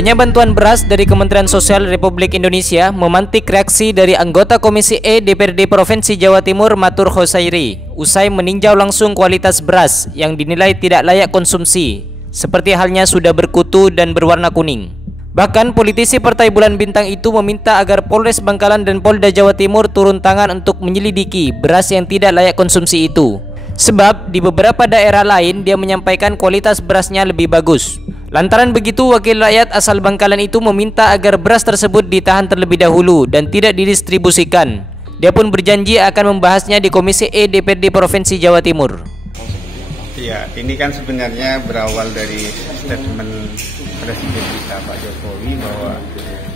Adanya bantuan beras dari Kementerian Sosial Republik Indonesia memantik reaksi dari anggota Komisi E DPRD Provinsi Jawa Timur Matur Khosairi usai meninjau langsung kualitas beras yang dinilai tidak layak konsumsi, seperti halnya sudah berkutu dan berwarna kuning. Bahkan politisi Partai Bulan Bintang itu meminta agar Polres Bangkalan dan Polda Jawa Timur turun tangan untuk menyelidiki beras yang tidak layak konsumsi itu. Sebab di beberapa daerah lain dia menyampaikan kualitas berasnya lebih bagus. Lantaran begitu, wakil rakyat asal Bangkalan itu meminta agar beras tersebut ditahan terlebih dahulu dan tidak didistribusikan. Dia pun berjanji akan membahasnya di Komisi E DPRD Provinsi Jawa Timur. Ya, ini kan sebenarnya berawal dari statement Presiden kita Pak Jokowi bahwa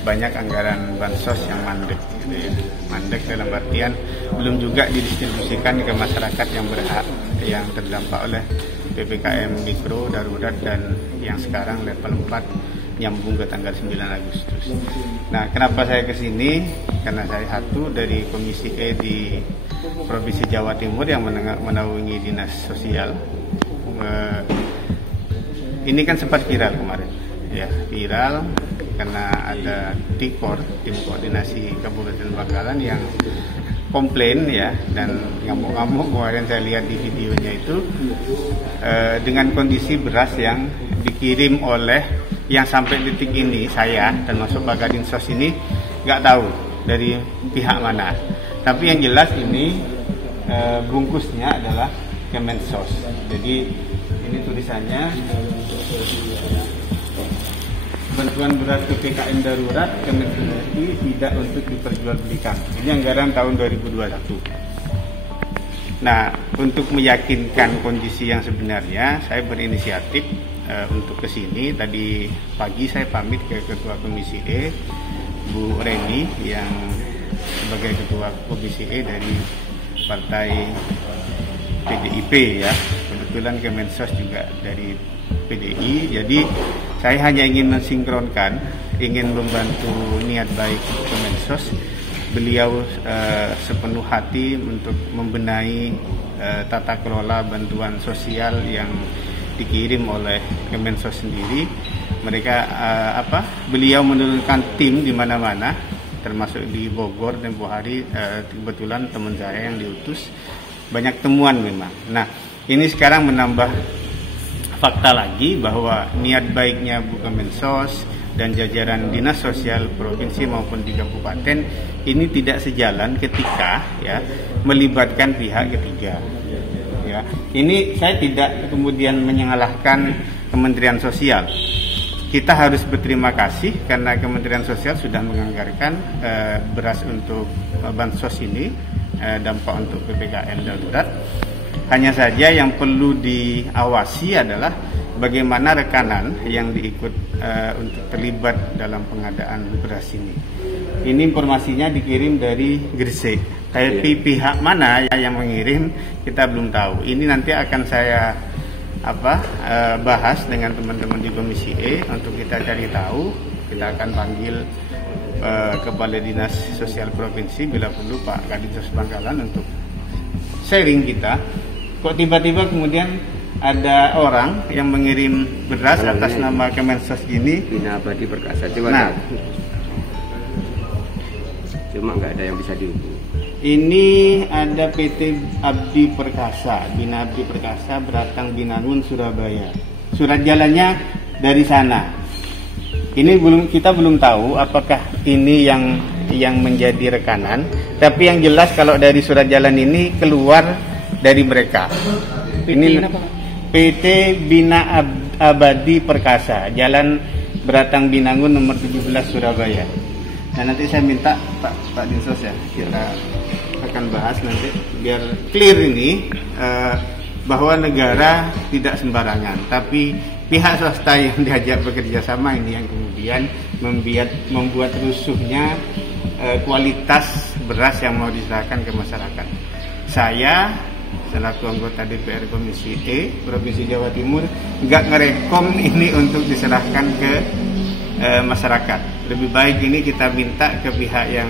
banyak anggaran bansos yang mandek, gitu ya. Mandek dalam artian belum juga didistribusikan ke masyarakat yang berhak, yang terdampak oleh PPKM Mikro, Darurat, dan yang sekarang level 4 nyambung ke tanggal 9 Agustus. Nah, kenapa saya ke sini? Karena saya satu dari Komisi E di Provinsi Jawa Timur yang menaungi Dinas Sosial. Ini kan sempat viral kemarin, ya, viral karena ada TIKOR, Tim Koordinasi Kabupaten Bangkalan, yang komplain, ya, dan ngamuk-ngamuk. Kemarin saya lihat di videonya itu dengan kondisi beras yang dikirim oleh, yang sampai detik ini saya dan masuk Pak Kadinsos ini nggak tahu dari pihak mana. Tapi yang jelas ini bungkusnya adalah Kemensos. Jadi ini tulisannya bantuan beras PPKM darurat Kemensos tidak untuk diperjualbelikan. Ini anggaran tahun 2021. Nah, untuk meyakinkan kondisi yang sebenarnya, saya berinisiatif untuk ke sini. Tadi pagi saya pamit ke Ketua Komisi E, Bu Reni, yang sebagai Ketua Komisi E dari Partai PDIP, ya. Kebetulan Kemensos juga dari PDI. Jadi saya hanya ingin mensinkronkan, ingin membantu niat baik Kemensos. Beliau sepenuh hati untuk membenahi tata kelola bantuan sosial yang dikirim oleh Kemensos sendiri. Mereka beliau menurunkan tim di mana-mana, termasuk di Bogor tempoh hari. Kebetulan teman saya yang diutus, banyak temuan memang. Nah, ini sekarang menambah fakta lagi bahwa niat baiknya Bu Kemensos dan jajaran Dinas Sosial Provinsi maupun di Kabupaten ini tidak sejalan ketika, ya, melibatkan pihak ketiga. Ya, ini saya tidak kemudian menyalahkan Kementerian Sosial. Kita harus berterima kasih karena Kementerian Sosial sudah menganggarkan beras untuk bansos ini, dampak untuk PPKM darurat. Hanya saja yang perlu diawasi adalah bagaimana rekanan yang diikut untuk terlibat dalam pengadaan beras ini. Ini informasinya dikirim dari Gresik. Tapi pihak mana yang mengirim kita belum tahu. Ini nanti akan saya bahas dengan teman-teman di Komisi E untuk kita cari tahu. Kita akan panggil Kepala Dinas Sosial Provinsi bila perlu Pak Kadinsos Bangkalan untuk sharing kita. Kok tiba-tiba kemudian ada orang yang mengirim beras atas nama Kemensos gini? Bina Abadi Perkasa. Cuma nggak ada yang bisa dihubungi. Ini ada PT Abdi Perkasa, Bina Abdi Perkasa, Beratang Binangun, Surabaya. Surat jalannya dari sana. Ini kita belum tahu apakah ini yang menjadi rekanan. Tapi yang jelas kalau dari surat jalan ini keluar dari mereka. Ini PT Bina Abadi Perkasa, Jalan Beratang Binangun nomor 17 Surabaya. Nah, nanti saya minta Pak Dinsos, ya, kita akan bahas nanti biar clear ini bahwa negara tidak sembarangan, tapi pihak swasta yang diajak bekerja sama ini yang kemudian membuat rusuhnya kualitas beras yang mau diserahkan ke masyarakat. Saya selaku anggota DPR Komisi E Provinsi Jawa Timur nggak ngerekom ini untuk diserahkan ke masyarakat. Lebih baik ini kita minta ke pihak yang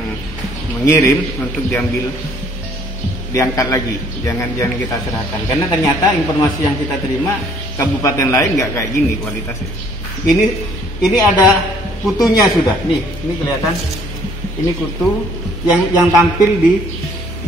mengirim untuk diangkat lagi, jangan kita serahkan. Karena ternyata informasi yang kita terima kabupaten lain nggak kayak gini kualitasnya. Ini ada kutunya sudah. Nih, ini kelihatan. Ini kutu yang tampil di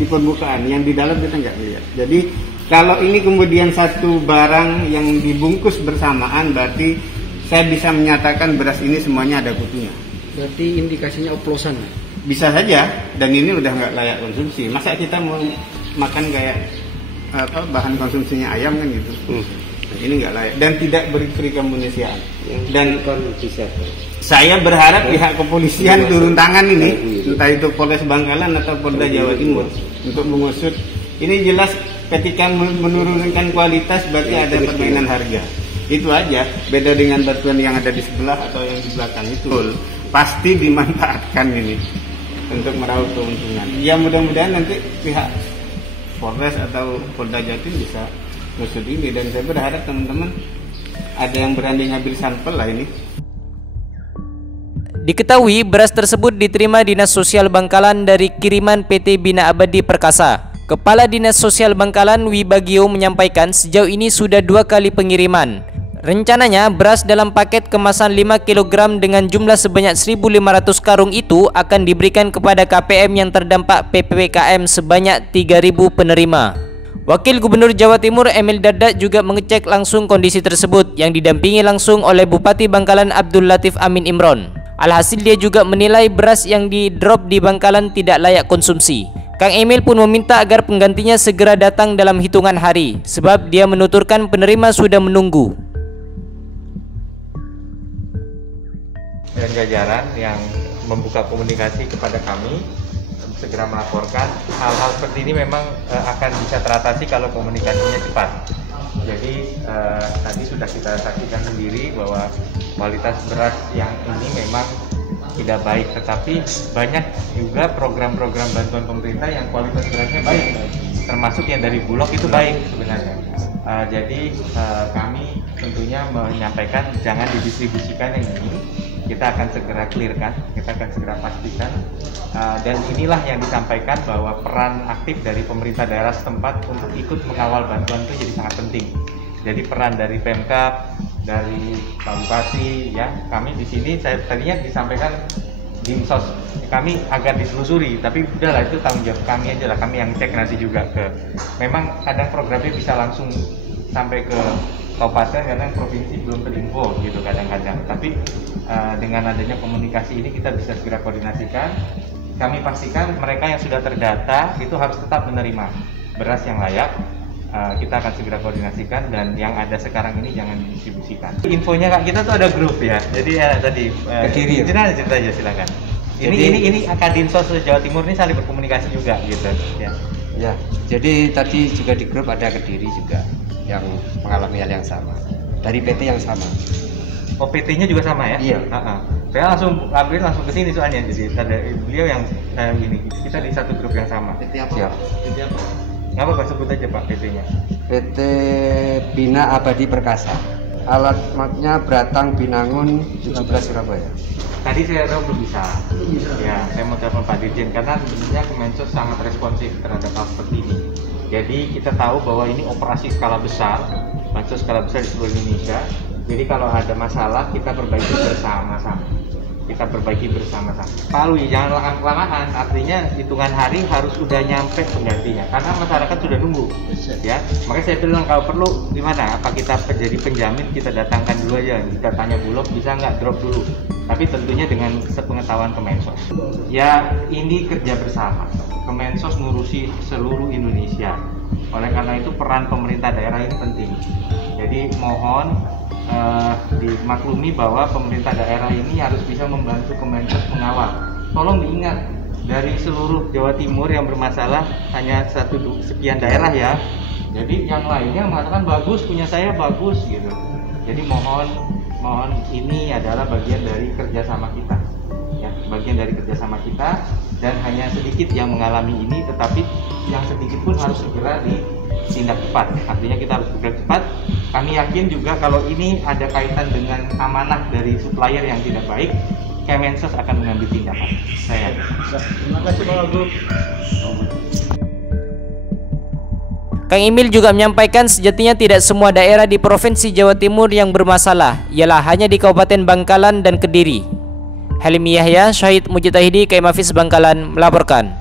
permukaan, yang di dalam kita nggak lihat. Jadi kalau ini kemudian satu barang yang dibungkus bersamaan, berarti saya bisa menyatakan beras ini semuanya ada kutunya. Berarti indikasinya oplosan? Bisa saja, dan ini udah nggak layak konsumsi. Masa kita mau makan kayak bahan konsumsinya ayam kan gitu? Ini nggak layak dan tidak beri kemanusiaan. Dan saya berharap pihak kepolisian turun tangan ini, entah itu Polres Bangkalan atau Polda Jawa Timur, untuk mengusut. Ini jelas ketika menurunkan kualitas berarti ada permainan harga. Itu aja, beda dengan batuan yang ada di sebelah atau yang di belakang itu. Pasti dimanfaatkan ini untuk meraup keuntungan. Ya mudah-mudahan nanti pihak Polres atau Polda Jatim bisa ngusut ini, dan saya berharap teman-teman ada yang berani ngambil sampel lah ini. Diketahui beras tersebut diterima Dinas Sosial Bangkalan dari kiriman PT Bina Abadi Perkasa. Kepala Dinas Sosial Bangkalan Wibagio menyampaikan sejauh ini sudah 2 kali pengiriman. Rencananya beras dalam paket kemasan 5 kg dengan jumlah sebanyak 1.500 karung itu akan diberikan kepada KPM yang terdampak PPKM sebanyak 3.000 penerima. Wakil Gubernur Jawa Timur Emil Dardak juga mengecek langsung kondisi tersebut yang didampingi langsung oleh Bupati Bangkalan Abdul Latif Amin Imron. Alhasil dia juga menilai beras yang di-drop di Bangkalan tidak layak konsumsi. Kang Emil pun meminta agar penggantinya segera datang dalam hitungan hari, sebab dia menuturkan penerima sudah menunggu. Dan jajaran yang membuka komunikasi kepada kami segera melaporkan hal-hal seperti ini memang akan bisa teratasi kalau komunikasinya cepat. Jadi tadi sudah kita saksikan sendiri bahwa kualitas beras yang ini memang tidak baik, tetapi banyak juga program-program bantuan pemerintah yang kualitas berasnya baik, termasuk yang dari Bulog itu baik sebenarnya. Jadi kami tentunya menyampaikan jangan didistribusikan yang ini. Kita akan segera clearkan, kita akan segera pastikan, dan inilah yang disampaikan bahwa peran aktif dari pemerintah daerah setempat untuk ikut mengawal bantuan itu jadi sangat penting. Jadi peran dari Pemkab, dari Pak Bupati, ya kami di sini saya tadinya disampaikan Dinsos kami agar ditelusuri, tapi udahlah itu tanggung jawab kami aja lah, kami yang cek nanti juga ke. Memang kadang programnya bisa langsung sampai ke kabupaten, kadang provinsi belum terinfo gitu kadang-kadang. Tapi dengan adanya komunikasi ini kita bisa segera koordinasikan. Kami pastikan mereka yang sudah terdata itu harus tetap menerima beras yang layak. Kita akan segera koordinasikan, dan yang ada sekarang ini jangan didistribusikan. Infonya Kak, kita tuh ada grup ya. Jadi tadi cerita aja silakan. Ini Kadinsos Jawa Timur ini saling berkomunikasi juga gitu ya. Ya, jadi tadi juga di grup ada Kediri juga yang mengalami hal yang sama dari PT yang sama. Oh, PT-nya juga sama ya? Iya. Saya langsung ke sini soalnya, jadi ada beliau yang ini kita di satu grup yang sama. PT apa? Siap. PT apa? Nggak apa-apa, sebut aja Pak PT-nya. PT Bina Abadi Perkasa. Alamatnya Beratang Binangun 17 Surabaya. Tadi saya tahu belum bisa. Ya, saya mau telepon Pak Dirjen karena sebenarnya Kemensos sangat responsif terhadap hal seperti ini. Jadi kita tahu bahwa ini operasi skala besar, bansos skala besar di seluruh Indonesia. Jadi kalau ada masalah kita perbaiki bersama-sama. Palui, jangan lama-lamaan. Artinya hitungan hari harus sudah nyampe penggantinya, karena masyarakat sudah nunggu. Ya, makanya saya bilang kalau perlu gimana? Apa kita jadi penjamin, kita datangkan dulu aja, kita tanya Bulog bisa nggak drop dulu. Tapi tentunya dengan sepengetahuan Kemensos. Ya, ini kerja bersama. Kemensos ngurusi seluruh Indonesia. Oleh karena itu peran pemerintah daerah ini penting. Jadi mohon dimaklumi bahwa pemerintah daerah ini harus bisa membantu Kemensos mengawal. Tolong diingat, dari seluruh Jawa Timur yang bermasalah hanya sekian daerah ya. Jadi yang lainnya mengatakan bagus, punya saya bagus gitu. Jadi mohon ini adalah bagian dari kerjasama kita, ya, bagian dari kerjasama kita, dan hanya sedikit yang mengalami ini, tetapi yang sedikit pun harus segera ditindak cepat. Artinya kita harus bergerak cepat. Kami yakin juga kalau ini ada kaitan dengan amanah dari supplier yang tidak baik, Kemensos akan mengambil tindakan. Saya yakin. Terima kasih Pak Wagub. Kang Emil juga menyampaikan sejatinya tidak semua daerah di Provinsi Jawa Timur yang bermasalah, ialah hanya di Kabupaten Bangkalan dan Kediri. Helmi Yahya, Syahid Mujtahidi, KM Hafiz Bangkalan melaporkan.